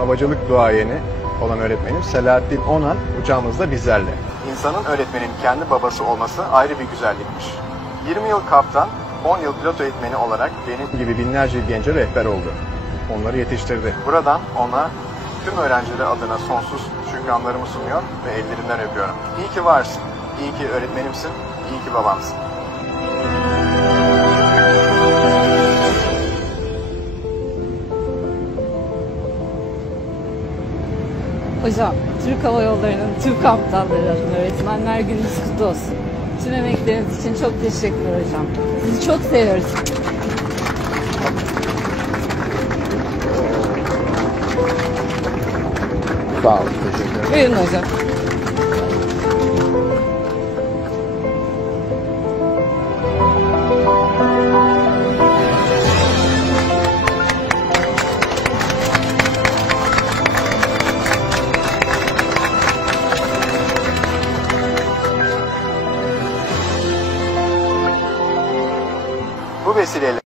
havacılık duayeni olan öğretmenim Selahattin Onan uçağımızda bizlerle. İnsanın öğretmenin kendi babası olması ayrı bir güzellikmiş. 20 yıl kaptan, 10 yıl pilot eğitmeni olarak benim gibi binlerce gence rehber oldu. Onları yetiştirdi. Buradan ona tüm öğrencileri adına sonsuz şükranlarımı sunuyor ve ellerinden öpüyorum. İyi ki varsın, iyi ki öğretmenimsin, iyi ki babamsın. Hocam, Türk Hava Yolları'nın tüm kaptanları adına Öğretmenler Gününüz kutlu olsun. Tüm emekleriniz için çok teşekkürler hocam. Sizi çok seviyoruz. Sağ olun, teşekkür ederim. Buyurun hocam. Bu vesileyle